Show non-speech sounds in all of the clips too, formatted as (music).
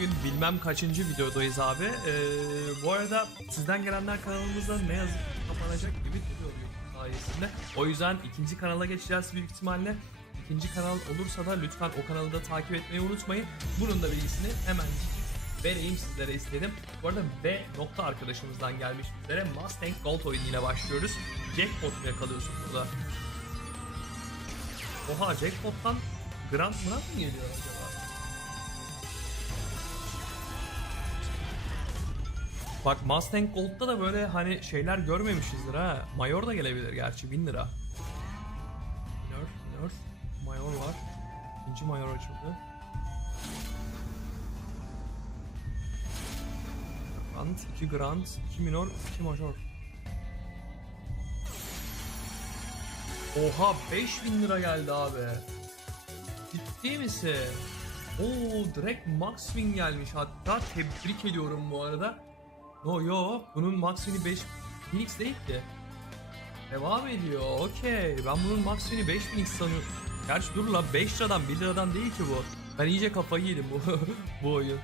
bugün bilmem kaçıncı videodayız abi. Ee, bu arada sizden gelenler kanalımızda ne yazık ki kapanacak gibi duruyor YouTube sayesinde. O yüzden ikinci kanala geçeceğiz büyük ihtimalle. İkinci kanal olursa da lütfen o kanalı da takip etmeyi unutmayın. Bunun da bilgisini hemen vereyim sizlere istedim. Bu arada B nokta arkadaşımızdan gelmiş bizlere Mustang Gold oyunuyla başlıyoruz. Jackpot yakalıyorsun burada. Oha Jackpot'tan Grand Grant mı geliyor acaba? Bak Mustang Gold'da da böyle hani şeyler görmemişizdir ha. Mayor da gelebilir gerçi 1000 lira. Minor, minor. Mayor var. İkinci mayor açıldı. Grand, 2 Grand, 2 minor, 2 major. Oha 5000 lira geldi abi. Ciddi misin? Oo direkt Max Win gelmiş hatta tebrik ediyorum bu arada. No yo bunun Max Win'i 5 Phoenix değil ki. Devam ediyor okey ben bunun Max Win'i 5 Phoenix sanıyorum. Gerçi dur la 5 liradan 1 liradan değil ki bu. Ben iyice kafayı yedim bu, (laughs) bu oyun.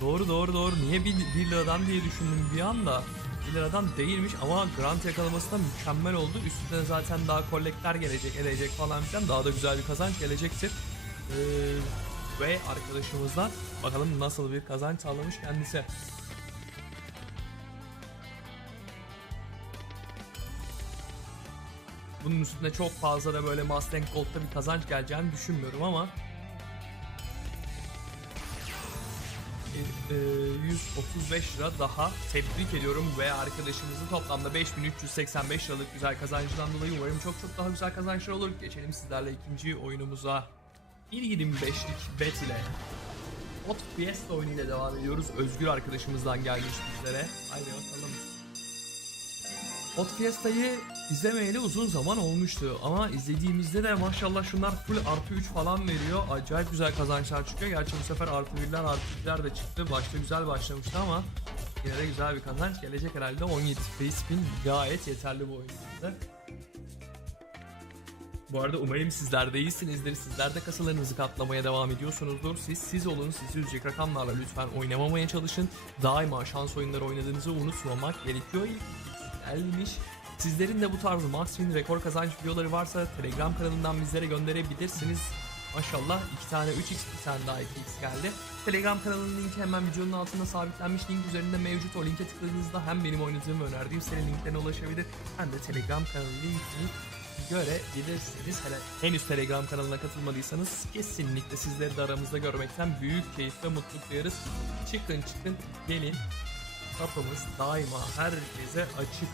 Doğru doğru doğru niye 1, 1 liradan diye düşündüm bir anda. 1 liradan değilmiş ama Grant yakalaması da mükemmel oldu. Üstüne zaten daha kolektör gelecek, gelecek falan filan. Daha da güzel bir kazanç gelecektir. Ee, ve arkadaşımızdan bakalım nasıl bir kazanç sağlamış kendisi. Bunun üstüne çok fazla da böyle Mustang Gold'da bir kazanç geleceğini düşünmüyorum ama e, e, 135 lira daha tebrik ediyorum ve arkadaşımızı toplamda 5385 liralık güzel kazancından dolayı umarım çok çok daha güzel kazançlar olur. Geçelim sizlerle ikinci oyunumuza. 1.25'lik bet ile Hot Fiesta oyunuyla devam ediyoruz. Özgür arkadaşımızdan gelmiş bizlere. Haydi bakalım. Hot Fiesta'yı izlemeyeli uzun zaman olmuştu ama izlediğimizde de maşallah şunlar full artı 3 falan veriyor. Acayip güzel kazançlar çıkıyor. Gerçi bu sefer artı 1'ler artı 2'ler de çıktı. Başta güzel başlamıştı ama yine de güzel bir kazanç gelecek herhalde. 17 free spin gayet yeterli bu oyunda. Bu arada umarım sizler de iyisinizdir. Sizler de kasalarınızı katlamaya devam ediyorsunuzdur. Siz siz olun. Sizi üzecek rakamlarla lütfen oynamamaya çalışın. Daima şans oyunları oynadığınızı unutmamak gerekiyor. İlk gelmiş. Sizlerin de bu tarz max win rekor kazanç videoları varsa Telegram kanalından bizlere gönderebilirsiniz. Maşallah 2 tane 3x bir tane daha 2x geldi. Telegram kanalının linki hemen videonun altında sabitlenmiş link üzerinde mevcut. O linke tıkladığınızda hem benim oynadığım ve önerdiğim seri linklerine ulaşabilir hem de Telegram kanalı linkini görebilirsiniz. Hele henüz Telegram kanalına katılmadıysanız kesinlikle sizleri de aramızda görmekten büyük keyif ve mutluluk duyarız. Çıkın çıkın gelin. Kapımız daima herkese açık.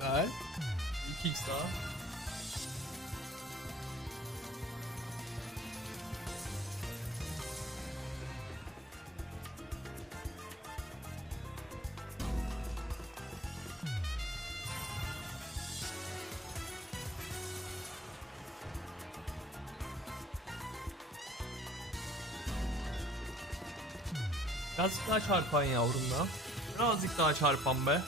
Ver. 2x daha. Birazcık daha çarpan yavrum ya. Birazcık daha çarpan be.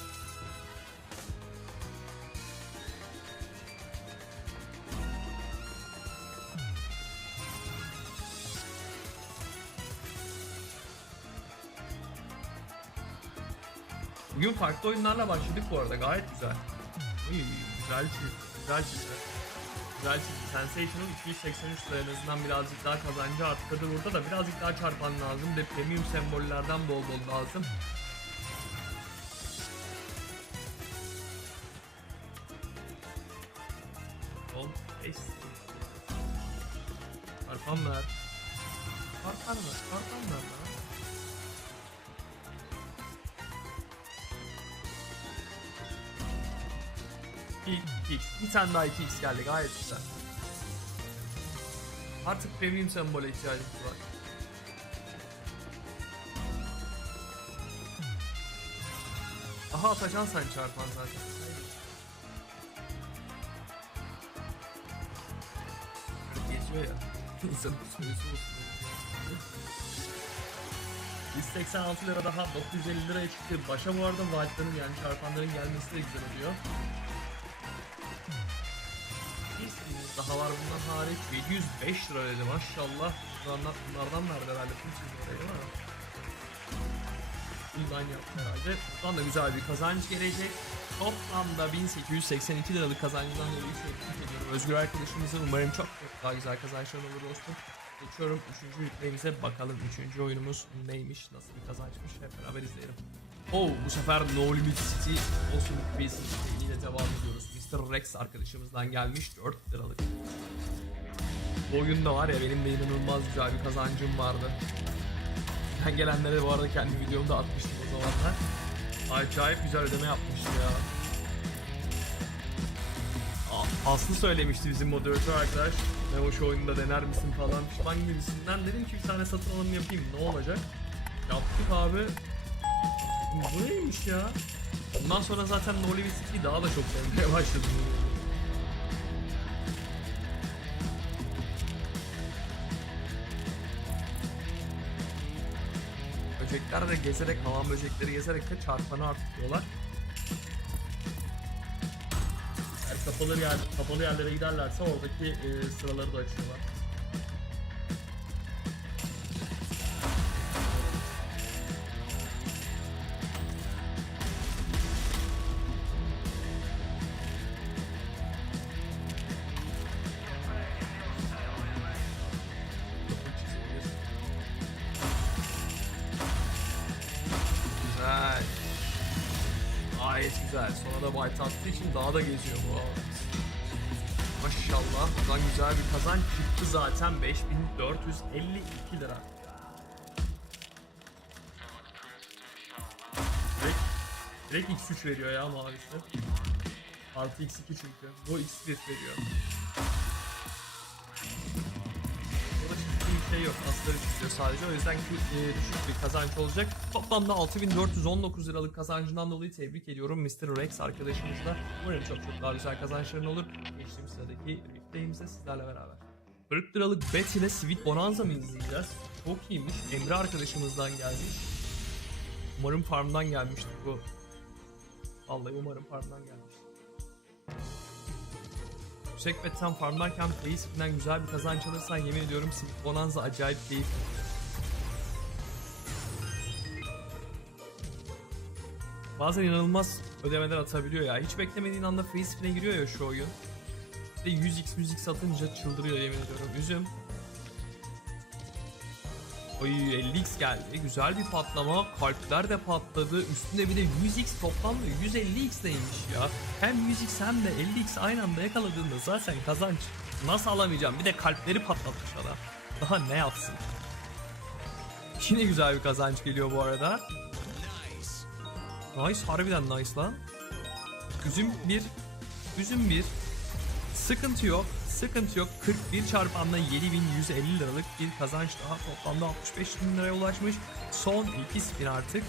Bugün farklı oyunlarla başladık bu arada gayet güzel. Uy, güzel çizgi, güzel çizgi. Güzel çizgi. Sensational 283 lira en azından birazcık daha kazancı arttırdı burada da birazcık daha çarpan lazım. De premium sembollerden bol bol lazım. 2x. Bir tane daha 2x geldi gayet güzel. Artık premium sembole ihtiyacımız var. Aha atacan sen çarpan zaten. Geçiyor ya. (laughs) İnsanın üstüne üstüne 186 lira daha 950 liraya çıktı. Başa bu arada vaatlerin yani çarpanların gelmesi de güzel oluyor. Daha var bundan hariç. 705 lira dedi maşallah. Bunlardan, bunlardan verdi herhalde. Kimsiz oraya değil mi? Bundan yaptı herhalde. Buradan da güzel bir kazanç gelecek. Toplamda 1882 liralık kazancından dolayı tebrik ediyorum. Özgür arkadaşımızı umarım çok daha güzel kazançlar olur dostum. Geçiyorum 3. yüklerimize bakalım 3. oyunumuz neymiş, nasıl bir kazançmış hep beraber izleyelim. Oh bu sefer No Limit City Awesome Quiz ile devam ediyoruz. Mr. Rex arkadaşımızdan gelmiş 4 liralık. Bu oyunda var ya benim de inanılmaz güzel bir kazancım vardı. Ben gelenlere bu arada kendi videomda atmıştım o zamanlar. Acayip güzel ödeme yapmıştı ya. Aslı söylemişti bizim moderatör arkadaş. Ne şu oyunda dener misin falan pişman gibisinden. Dedim ki bir tane satın alım yapayım ne olacak? Yaptık abi. Bu neymiş ya? Bundan sonra zaten No Limit City'yi daha da çok sevmeye başladım. Böcekler de gezerek, havan böcekleri gezerek de çarpanı artırıyorlar. Eğer kapalı, yer, kapalı yerlere giderlerse oradaki e, sıraları da açıyorlar. Da white için daha da geziyor bu abi. Maşallah. Buradan güzel bir kazanç çıktı zaten. 5452 lira. Direkt, direkt x3 veriyor ya mavisi. Artı x2 çünkü. Bu x1 veriyor. Şey yok. Asları çıkıyor sadece. O yüzden ki, e, düşük bir kazanç olacak. Toplamda 6419 liralık kazancından dolayı tebrik ediyorum Mr. Rex arkadaşımızla. Umarım çok çok daha güzel kazançların olur. Geçtiğim sıradaki replay'imizde sizlerle beraber. 40 liralık bet ile Sweet Bonanza mı izleyeceğiz? Çok iyiymiş. Emre arkadaşımızdan gelmiş. Umarım farmdan gelmiştir bu. Vallahi umarım farmdan gelmiştir. Yüksek betten farmlarken Facebook'tan güzel bir kazanç alırsan yemin ediyorum Bonanza acayip keyif. Bazen inanılmaz ödemeler atabiliyor ya. Hiç beklemediğin anda free spin'e giriyor ya şu oyun. İşte 100x müzik satınca çıldırıyor yemin ediyorum. Üzüm. Oy 50x geldi. Güzel bir patlama. Kalpler de patladı. Üstünde bir de 100x toplamda 150x neymiş ya. Hem 100x hem de 50x aynı anda yakaladığında zaten kazanç. Nasıl alamayacağım? Bir de kalpleri patlatmış adam. Daha ne yapsın? Yine güzel bir kazanç geliyor bu arada. Nice harbiden nice lan. Üzüm bir, üzüm bir. Sıkıntı yok, sıkıntı yok. 41 çarpanla 7150 liralık bir kazanç daha. Toplamda 65 bin liraya ulaşmış. Son iki spin artık.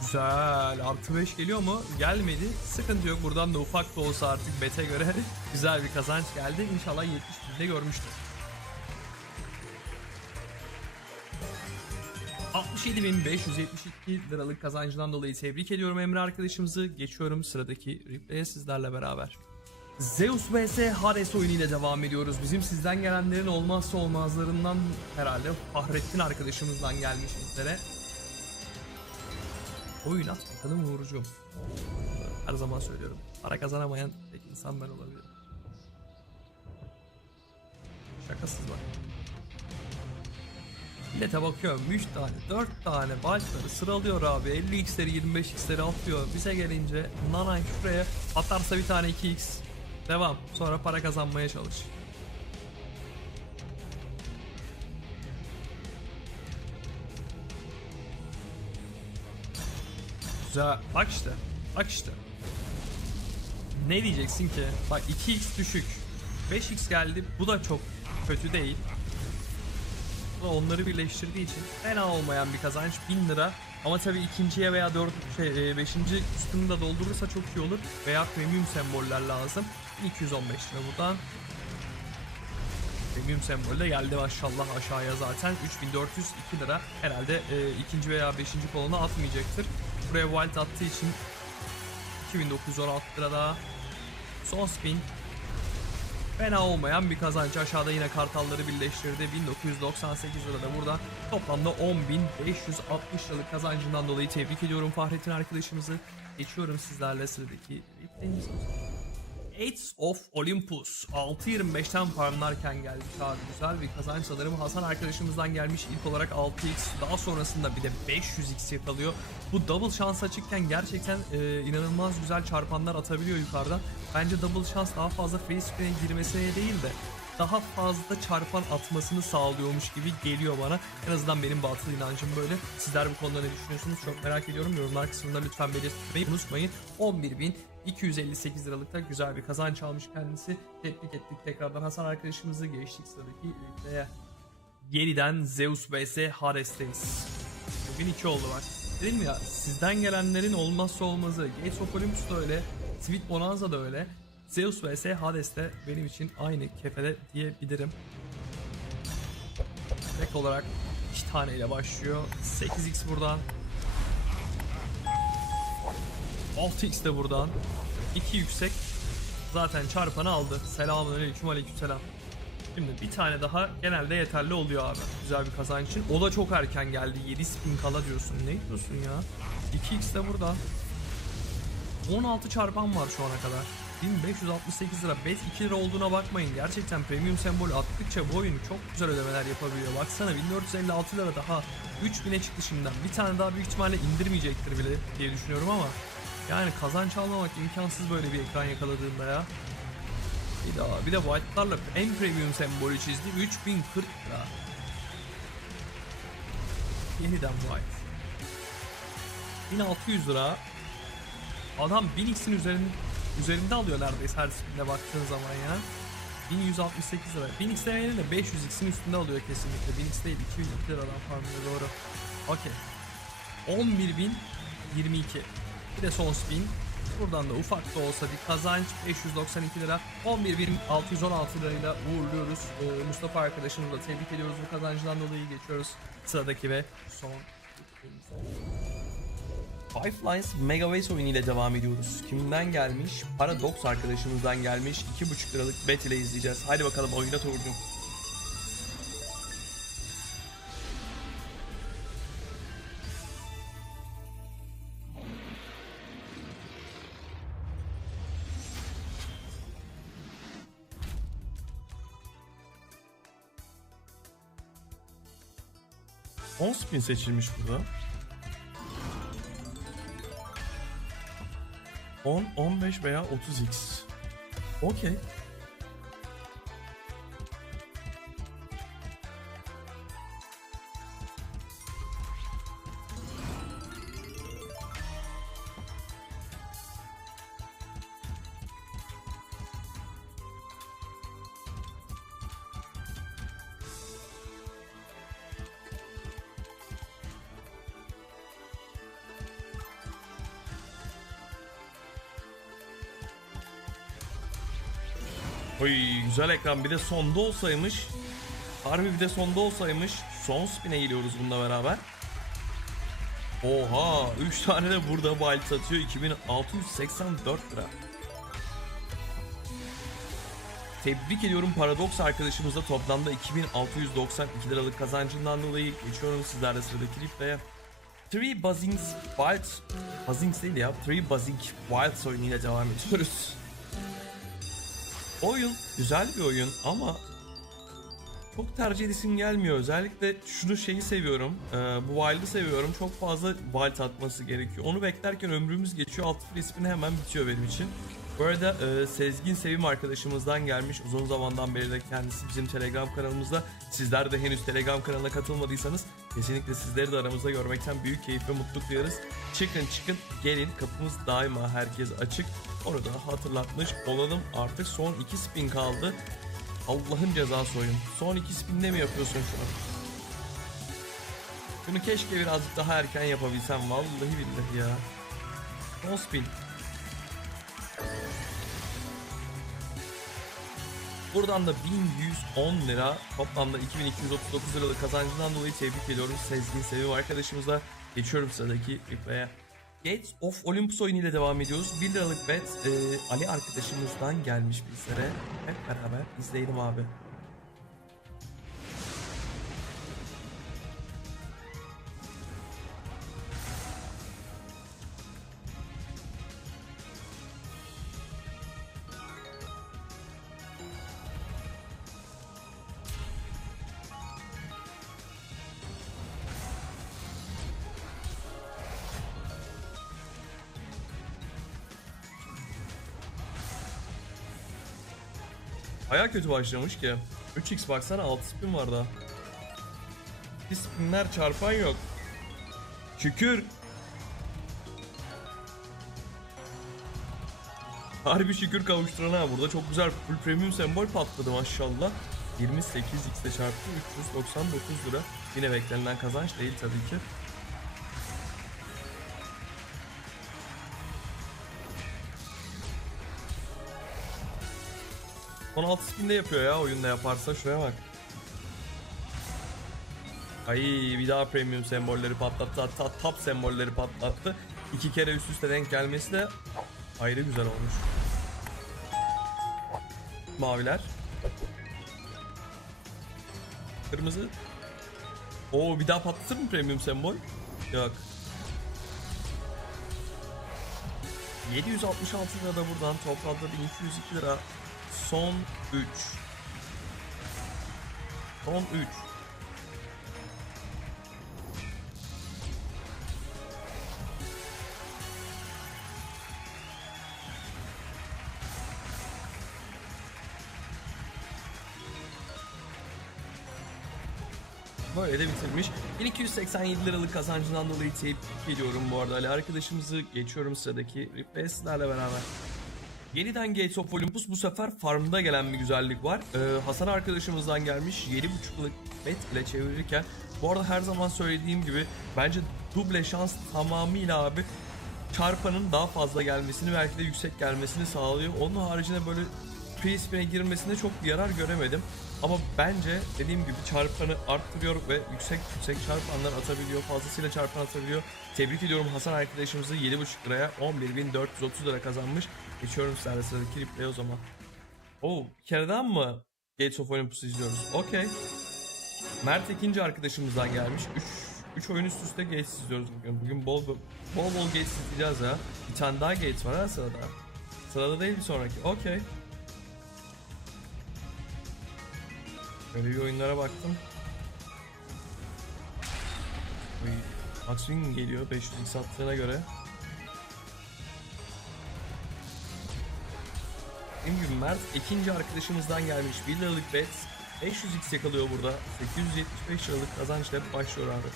Güzel. Artı 5 geliyor mu? Gelmedi. Sıkıntı yok. Buradan da ufak da olsa artık bete göre (laughs) güzel bir kazanç geldi. İnşallah 70 binde görmüştür. 67.572 liralık kazancından dolayı tebrik ediyorum Emre arkadaşımızı. Geçiyorum sıradaki replay'e sizlerle beraber. Zeus vs Hades oyunu devam ediyoruz. Bizim sizden gelenlerin olmazsa olmazlarından herhalde Fahrettin arkadaşımızdan gelmiş bizlere. Oyun at bakalım vurucum. Her zaman söylüyorum. Para kazanamayan tek insan ben olabilirim. Şakasız bak. Millete bakıyorum 3 tane 4 tane başları sıralıyor abi 50x'leri 25x'leri atıyor bize gelince Nanay şuraya atarsa bir tane 2x devam. Sonra para kazanmaya çalış. Güzel. Bak işte. Bak işte. Ne diyeceksin ki? Bak 2x düşük. 5x geldi. Bu da çok kötü değil. Da onları birleştirdiği için fena olmayan bir kazanç. 1000 lira. Ama tabii ikinciye veya dört, şey, e, beşinci üstünü de doldurursa çok iyi olur. Veya premium semboller lazım. 215 lira buradan. Premium sembol de geldi maşallah aşağıya zaten. 3402 lira. Herhalde e, ikinci veya beşinci kolona atmayacaktır. Buraya wild attığı için 2916 lira daha. Son spin. Fena olmayan bir kazanç. Aşağıda yine kartalları birleştirdi. 1998 lirada burada toplamda 10.560 liralık kazancından dolayı tebrik ediyorum Fahrettin arkadaşımızı. Geçiyorum sizlerle sıradaki Aids of Olympus 6.25'ten farmlarken geldi abi güzel bir kazanç sanırım Hasan arkadaşımızdan gelmiş ilk olarak 6x daha sonrasında bir de 500x yakalıyor bu double şans açıkken gerçekten e, inanılmaz güzel çarpanlar atabiliyor yukarıdan bence double şans daha fazla free spin'e girmesine değil de daha fazla çarpan atmasını sağlıyormuş gibi geliyor bana. En azından benim batıl inancım böyle. Sizler bu konuda ne düşünüyorsunuz? Çok merak ediyorum. Yorumlar kısmında lütfen belirtmeyi unutmayın. 11.258 liralıkta güzel bir kazanç almış kendisi. Tebrik ettik tekrardan Hasan arkadaşımızı. Geçtik sıradaki ülkeye. Yeniden Zeus vs Hades'teyiz. Bugün iki oldu bak. Dedim ya sizden gelenlerin olmazsa olmazı. Gates of Olympus da öyle. Sweet Bonanza da öyle. Zeus vs Hades de benim için aynı kefede diyebilirim. Direkt olarak 2 taneyle başlıyor. 8x buradan. 6x de buradan. 2 yüksek. Zaten çarpanı aldı. Selamun aleyküm aleykümselam. Şimdi bir tane daha genelde yeterli oluyor abi. Güzel bir kazanç için. O da çok erken geldi. 7 spin kala diyorsun. Ne diyorsun ya? 2x de burada. 16 çarpan var şu ana kadar. 1568 lira. Bet 2 lira olduğuna bakmayın. Gerçekten premium sembol attıkça bu oyun çok güzel ödemeler yapabiliyor. Baksana 1456 lira daha 3000'e çıktı şimdiden. Bir tane daha büyük ihtimalle indirmeyecektir bile diye düşünüyorum ama yani kazanç almamak imkansız böyle bir ekran yakaladığında ya. Bir daha bir de white'larla en premium sembolü çizdi 3040 lira. Yeniden white. 1600 lira. Adam 1000x'in üzerinde, üzerinde alıyor neredeyse her spin'e baktığın zaman ya. 1168 lira. 1000x demeyelim de 500x'in üstünde alıyor kesinlikle. 1000x değil 202 liradan farmlıyor doğru. Okey. 11.022. Bir de son spin. Buradan da ufak da olsa bir kazanç 592 lira 11.616 lirayla uğurluyoruz. Ee, Mustafa arkadaşımızı da tebrik ediyoruz bu kazancından dolayı geçiyoruz sıradaki ve son Five Lines Mega Ways oyunuyla devam ediyoruz. Kimden gelmiş? Paradox arkadaşımızdan gelmiş. 2,5 liralık bet ile izleyeceğiz. Haydi bakalım oyuna Turcuğum. 10 spin seçilmiş burada. 10, 15 veya 30x. Okey. Güzel ekran bir de sonda olsaymış. Harbi bir de sonda olsaymış. Son spin'e geliyoruz bununla beraber. Oha 3 tane de burada wild satıyor 2684 lira. Tebrik ediyorum Paradox arkadaşımızla toplamda 2692 liralık kazancından dolayı geçiyorum sizlerle sıradaki replay'e. Three Buzzings Wild Buzzings değil ya Three Buzzing Wild oyunuyla devam ediyoruz. Oyun güzel bir oyun ama çok tercih edesim gelmiyor. Özellikle şunu şeyi seviyorum. e, bu Wild'ı seviyorum. Çok fazla Wild atması gerekiyor. Onu beklerken ömrümüz geçiyor. Alt free spin hemen bitiyor benim için. Bu arada e, Sezgin Sevim arkadaşımızdan gelmiş. Uzun zamandan beri de kendisi bizim Telegram kanalımızda. Sizler de henüz Telegram kanalına katılmadıysanız kesinlikle sizleri de aramızda görmekten büyük keyif ve mutluluk duyarız. Çıkın çıkın gelin kapımız daima herkes açık. Onu da hatırlatmış olalım. Artık son iki spin kaldı. Allah'ın cezası oyun. Son iki spinde mi yapıyorsun şunu? Şunu keşke birazcık daha erken yapabilsem. Vallahi billahi ya. Son spin. Buradan da 1110 lira toplamda 2239 liralık kazancından dolayı tebrik ediyorum Sezgin Sevim arkadaşımızla. Geçiyorum sıradaki replay'e. Gates of Olympus oyunu ile devam ediyoruz. 1 liralık bet e, Ali arkadaşımızdan gelmiş bizlere. Hep beraber izleyelim abi. Baya kötü başlamış ki. 3x baksana 6 spin var daha. Bir spinler çarpan yok. Şükür. Harbi şükür kavuşturan ha. Burada çok güzel full premium sembol patladı maşallah. 28 x'e çarptı 399 lira. Yine beklenilen kazanç değil tabii ki. Son 6 spin de yapıyor ya oyunda yaparsa şuraya bak. Ay bir daha premium sembolleri patlattı hatta top sembolleri patlattı. İki kere üst üste denk gelmesi de ayrı güzel olmuş. Maviler. Kırmızı. Oo bir daha patlatır mı premium sembol? Yok. 766 lira da buradan toplamda 1202 lira. Son 3. Son 3. Böyle de bitirmiş. 1287 liralık kazancından dolayı tebrik ediyorum bu arada Ali arkadaşımızı. Geçiyorum sıradaki replay sizlerle beraber. Yeniden Gates of Olympus bu sefer farmda gelen bir güzellik var. Ee, Hasan arkadaşımızdan gelmiş 7.5'lık bet ile çevirirken bu arada her zaman söylediğim gibi bence duble şans tamamıyla abi çarpanın daha fazla gelmesini belki de yüksek gelmesini sağlıyor. Onun haricinde böyle pre-spin'e girmesine çok bir yarar göremedim. Ama bence dediğim gibi çarpanı arttırıyor ve yüksek yüksek çarpanlar atabiliyor. Fazlasıyla çarpan atabiliyor. Tebrik ediyorum Hasan arkadaşımızı 7.5 liraya 11.430 lira kazanmış. Geçiyorum sizlerle sıradaki replay o zaman. Oo bir kereden mı Gates of Olympus izliyoruz? Okey. Mert ikinci arkadaşımızdan gelmiş. 3 3 oyun üst üste Gates izliyoruz bugün. Bugün bol bol bol, bol Gates izleyeceğiz ya. Bir tane daha Gates var ha sırada. Sırada değil bir sonraki. Okey. Böyle bir oyunlara baktım. Oy, Max Wing geliyor 500 x attığına göre. Dediğim gibi Mert ikinci arkadaşımızdan gelmiş 1 liralık bet 500x yakalıyor burada 875 liralık kazançla başlıyor abi.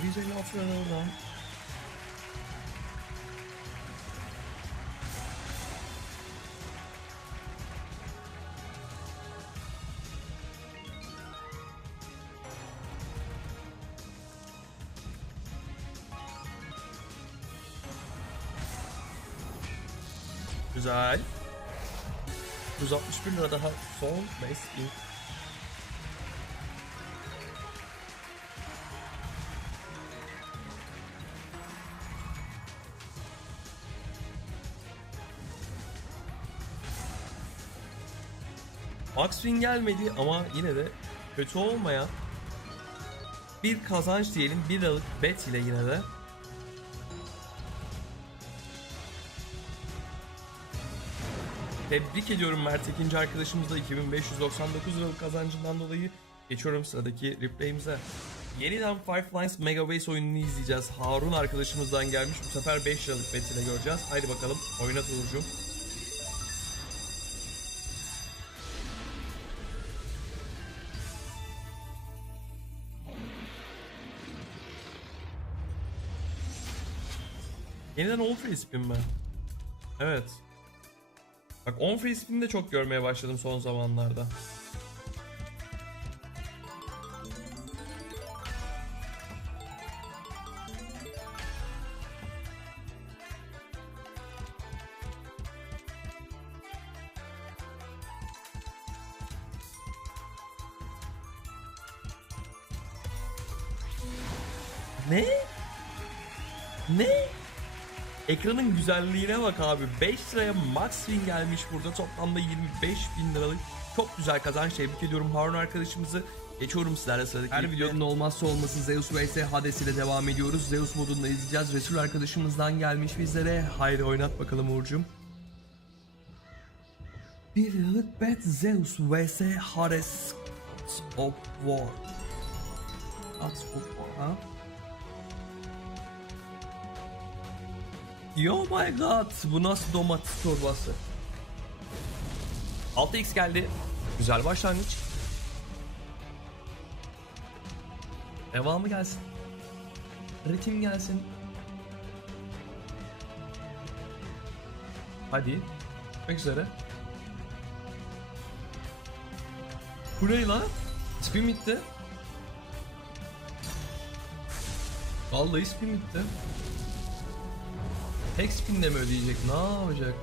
%156 lira oradan. Güzel. 161 lira daha son 5 bin. Max Win gelmedi ama yine de kötü olmayan bir kazanç diyelim 1 liralık bet ile yine de Tebrik ediyorum Mert ikinci arkadaşımızla 2599 liralık kazancından dolayı. Geçiyorum sıradaki replayimize. Yeniden Five Lines Mega Base oyununu izleyeceğiz. Harun arkadaşımızdan gelmiş. Bu sefer 5 liralık bet ile göreceğiz. Haydi bakalım oyna Tuğurcuğum. Yeniden all free mi? Evet. Bak on free de çok görmeye başladım son zamanlarda. Ekranın güzelliğine bak abi. 5 liraya Max Win gelmiş burada. Toplamda 25 bin liralık çok güzel kazanç. Tebrik ediyorum Harun arkadaşımızı. Geçiyorum sizlerle sıradaki. Her videonun olmazsa olması Zeus vs Hades ile devam ediyoruz. Zeus modunda izleyeceğiz. Resul arkadaşımızdan gelmiş bizlere. Haydi oynat bakalım Uğur'cum. Bir yıllık bet Zeus vs Hades of War. Gods of War ha? Yo my god bu nasıl domates çorbası? 6x geldi. Güzel başlangıç. Devamı gelsin. Ritim gelsin. Hadi. Gitmek üzere. Bu ne lan? Spin bitti. Vallahi spin bitti. Tek spinle mi ödeyecek? Ne yapacak?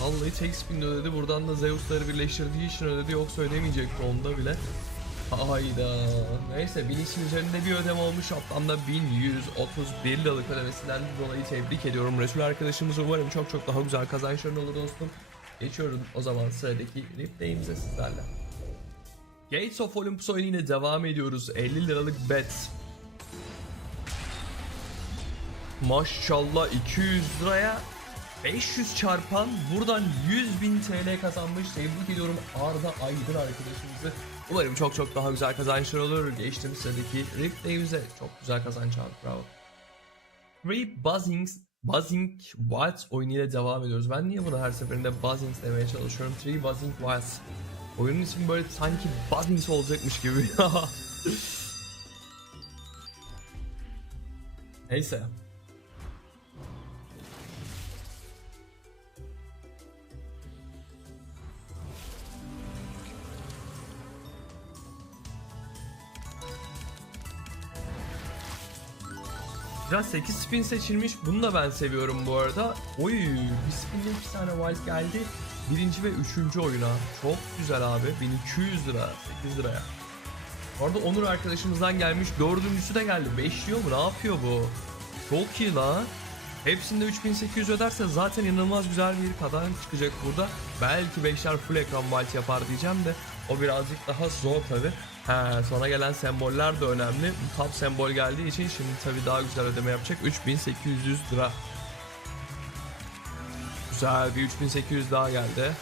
Vallahi tek spinle ödedi. Buradan da Zeus'ları birleştirdiği için ödedi. Yoksa ödemeyecekti onda bile. Hayda. Neyse 1000x'in üzerinde bir ödeme olmuş. Toplamda 1131 liralık ödemesinden dolayı tebrik ediyorum. Resul arkadaşımız umarım çok çok daha güzel kazançların olur dostum. Geçiyorum o zaman sıradaki replay'imize sizlerle. Gates of Olympus oyunu yine devam ediyoruz. 50 liralık bet. Maşallah 200 liraya 500 çarpan buradan 100 bin TL kazanmış. Tebrik ediyorum Arda Aydın arkadaşımızı. Umarım çok çok daha güzel kazançlar olur. Geçtim sıradaki replay'imize. Çok güzel kazanç aldık bravo. Three Buzzings Buzzing Wilds oyunuyla devam ediyoruz. Ben niye bunu her seferinde Buzzings demeye çalışıyorum? Three Buzzing Wilds. Oyunun ismi böyle sanki Buzzings olacakmış gibi. (laughs) Neyse. Biraz 8 spin seçilmiş. Bunu da ben seviyorum bu arada. Oy, bir spinde 2 tane wild geldi. Birinci ve üçüncü oyuna. Çok güzel abi. 1200 lira. 8 liraya. Bu arada Onur arkadaşımızdan gelmiş. Dördüncüsü de geldi. Beşliyor mu? Ne yapıyor bu? Çok iyi la. Hepsinde 3800 öderse zaten inanılmaz güzel bir kazanç çıkacak burada. Belki 5'ler full ekran wild yapar diyeceğim de o birazcık daha zor tabi. He, sonra gelen semboller de önemli. Top sembol geldiği için şimdi tabi daha güzel ödeme yapacak. 3800 lira. Güzel bir 3800 daha geldi.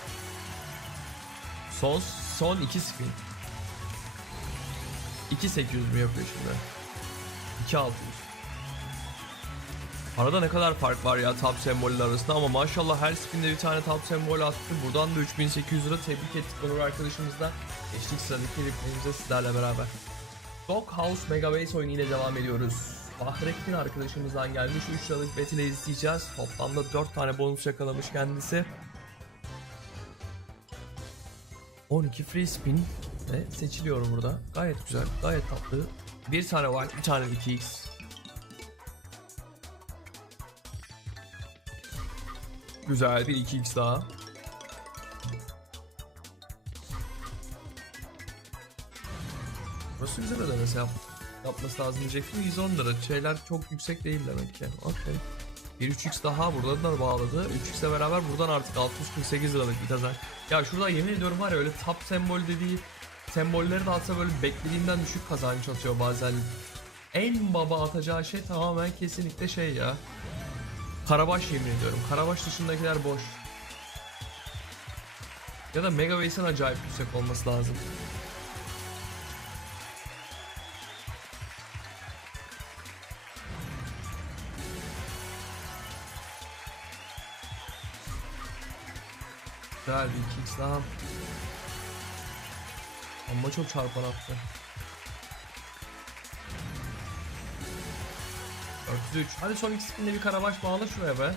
Son son 2 spin. 2800 mü yapıyor şimdi? 2600. Arada ne kadar fark var ya top sembolün arasında ama maşallah her spinde bir tane top sembol attı. Buradan da 3800 lira tebrik ettik Onur arkadaşımızla. Geçtik sıradaki replayimize sizlerle beraber. Doghouse Megabase oyunu ile devam ediyoruz. Fahrettin arkadaşımızdan gelmiş 3 liralık bet ile izleyeceğiz. Toplamda 4 tane bonus yakalamış kendisi. 12 free spin ve seçiliyor burada. Gayet güzel, gayet tatlı. Bir tane white, bir tane 2x. Güzel bir 2x daha. Burası güzel ödemesi yap yapması lazım diyecektim. 110 lira. Şeyler çok yüksek değil demek ki. Okey. Bir 3x daha buradan da bağladı. 3x ile beraber buradan artık 648 liralık bir kazanç. Ya şurada yemin ediyorum var ya öyle top sembol dediği sembolleri de atsa böyle beklediğimden düşük kazanç atıyor bazen. En baba atacağı şey tamamen kesinlikle şey ya. Karabaş yemin ediyorum. Karabaş dışındakiler boş. Ya da Mega Base'in acayip yüksek olması lazım. Güzel bir 2x daha. Ama çok çarpan attı. 403. Hadi son iki spinle bir karabaş bağla şuraya be.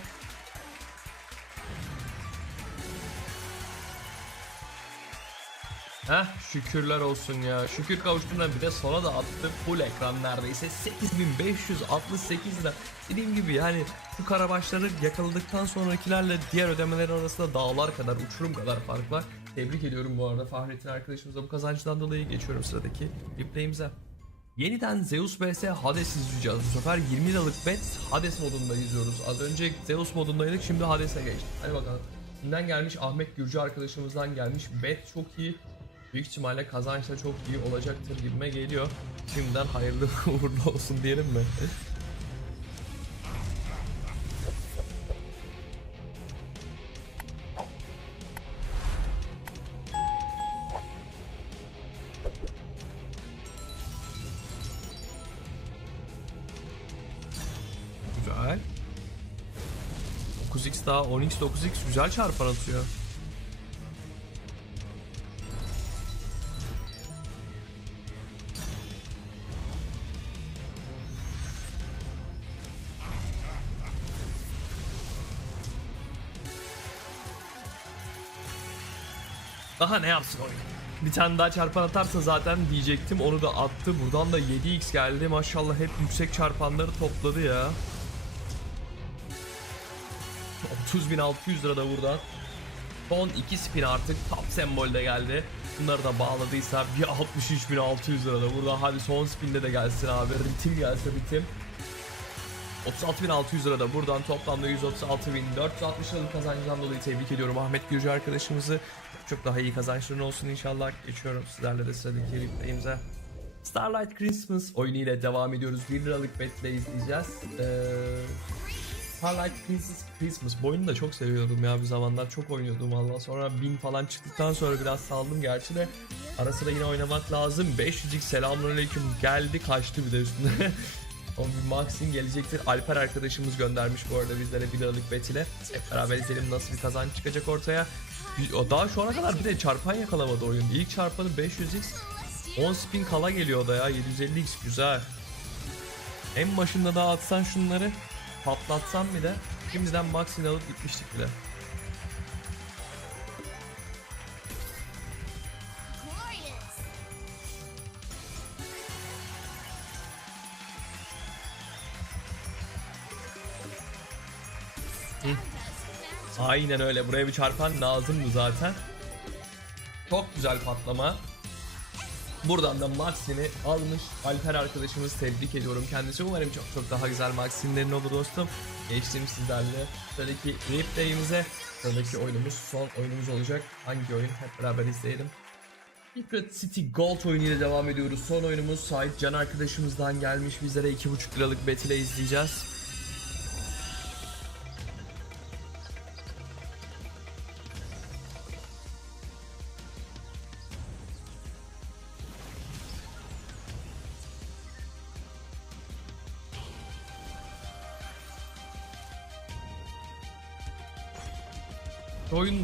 Heh şükürler olsun ya. Şükür kavuştuğundan bir de sona da attı. Full ekran neredeyse 8568 lira. Dediğim gibi yani şu karabaşları yakaladıktan sonrakilerle diğer ödemeler arasında dağlar kadar, uçurum kadar fark var. Tebrik ediyorum bu arada Fahrettin arkadaşımıza bu kazançtan dolayı geçiyorum sıradaki replay'imize. Yeniden Zeus vs Hades izleyeceğiz. Bu sefer 20 liralık bet Hades modunda izliyoruz. Az önce Zeus modundaydık şimdi Hades'e geçtik. Hadi bakalım. Kimden gelmiş? Ahmet Gürcü arkadaşımızdan gelmiş. Bet çok iyi. Büyük ihtimalle kazanç da çok iyi olacaktır gibime geliyor. Şimdiden hayırlı (laughs) uğurlu olsun diyelim mi? 9x daha 10x 9x güzel çarpan atıyor. Daha ne yapsın oyun? Bir tane daha çarpan atarsa zaten diyecektim onu da attı. Buradan da 7x geldi. Maşallah hep yüksek çarpanları topladı ya. 30.600 lira da buradan. Son 2 spin artık top sembol de geldi. Bunları da bağladıysa bir 63.600 lira da buradan hadi son spinde de gelsin abi. Ritim gelse ritim. 36.600 lira da buradan toplamda 136.460 liralık kazancından dolayı tebrik ediyorum Ahmet Gürcü arkadaşımızı. Çok daha iyi kazançların olsun inşallah. Geçiyorum sizlerle de sıradaki birlikteyimize. Starlight Christmas oyunu ile devam ediyoruz. 1 liralık betle izleyeceğiz. Ee, Starlight Christmas, Christmas bu oyunu da çok seviyordum ya bir zamanlar çok oynuyordum valla. Sonra 1000 falan çıktıktan sonra biraz saldım gerçi de ara sıra yine oynamak lazım. 500'lik selamünaleyküm geldi kaçtı bir de üstüne. (laughs) O bir Max'in gelecektir. Alper arkadaşımız göndermiş bu arada bizlere 1 liralık bet ile. Hep beraber izleyelim nasıl bir kazanç çıkacak ortaya. Daha şu ana kadar bir de çarpan yakalamadı oyun. İlk çarpanı 500x 10 spin kala geliyor da ya 750x güzel. En başında da atsan şunları patlatsan bir de şimdiden Max'ini alıp gitmiştik bile. Aynen öyle. Buraya bir çarpan lazımdı zaten. Çok güzel patlama. Buradan da Maxim'i almış Alper arkadaşımız tebrik ediyorum kendisi. Umarım çok çok daha güzel Maxim'lerin olur dostum. Geçtim sizlerle. Sıradaki replay'imize. Sıradaki oyunumuz son oyunumuz olacak. Hangi oyun? Hep beraber izleyelim. Secret City Gold oyunuyla devam ediyoruz. Son oyunumuz Sait Can arkadaşımızdan gelmiş. Bizlere 2.5 liralık bet ile izleyeceğiz.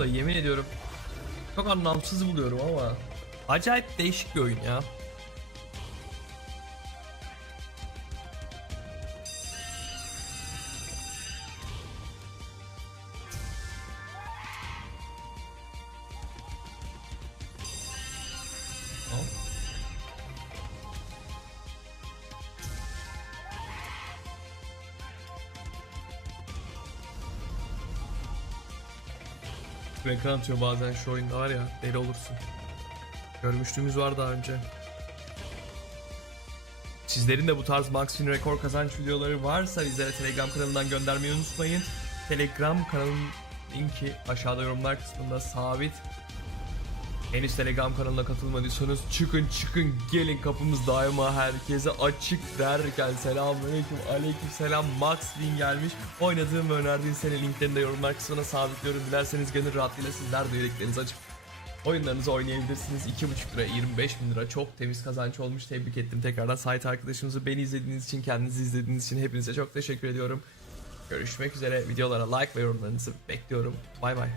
Yemin ediyorum çok anlamsız buluyorum ama acayip değişik bir oyun ya. Şu ekran bazen şu oyunda var ya deli olursun. Görmüşlüğümüz var daha önce. Sizlerin de bu tarz Max Win rekor kazanç videoları varsa bizlere Telegram kanalından göndermeyi unutmayın. Telegram kanalının linki aşağıda yorumlar kısmında sabit. Henüz Telegram kanalına katılmadıysanız çıkın çıkın gelin kapımız daima herkese açık derken selamünaleyküm aleyküm selam Max Win gelmiş. Oynadığım ve önerdiğim sene linklerini de yorumlar kısmına sabitliyorum. Dilerseniz gönül rahatlığıyla sizler de üyeliklerinizi açıp oyunlarınızı oynayabilirsiniz. 2,5 lira 25 bin lira çok temiz kazanç olmuş. Tebrik ettim tekrardan site arkadaşımızı. Beni izlediğiniz için kendinizi izlediğiniz için hepinize çok teşekkür ediyorum. Görüşmek üzere. Videolara like ve yorumlarınızı bekliyorum. Bay bay.